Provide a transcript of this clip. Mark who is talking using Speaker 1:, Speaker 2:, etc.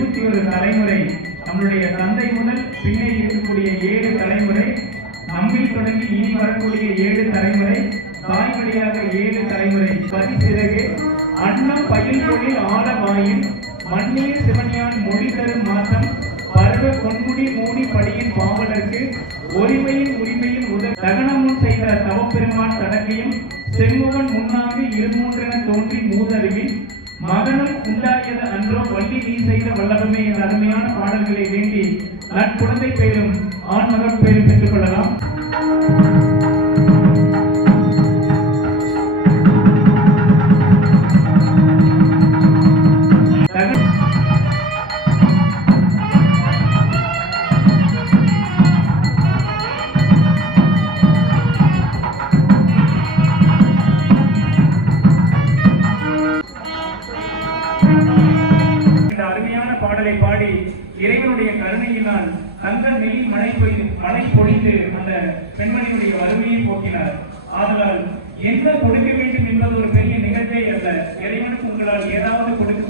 Speaker 1: இருபத்தி ஒரு தலைமுறை நம்மளுடைய தந்தை முதல் பின்னே இருக்கக்கூடிய ஏழு தலைமுறை நம்மில் தொடங்கி இனி வரக்கூடிய ஏழு தலைமுறை தாய் வழியாக ஏழு தலைமுறை. பரிசிறகு அன்னம் பயில் தொழில் ஆழமாயின் மண்ணீர் சிவனியான் மொழி தரும் மாற்றம் பருவ பொன்முடி மூடி படியின் பாவலருக்கு ஒருமையின் உரிமையின் உதவி. தகனமுன் செய்த தவப்பெருமான் தடக்கையும் செம்முகன் முன்னாங்கு இருமூன்றென தோன்றி மூதறிவின் மகனும் உண்டாகியது அன்றோ வள்ளி நீ செய்த வல்லவமே என்ற அருமையான பாடல்களை வேண்டி நற்குழந்தை பெயரும் ஆண் மகன் பெயரும் பெற்றுக் கொள்ளலாம். பாடலை பாடி இறைவனுடைய கருணையினால் தங்க நெல் மழை பொய்து மழை பொழிந்து அந்த பெண்மணியுடைய வறுமையை போக்கினார். ஆதலால் என்ன கொடுக்க வேண்டும் என்பது ஒரு பெரிய நிகழ்வே அல்ல. இறைவனுக்கு உங்களால் ஏதாவது கொடுக்க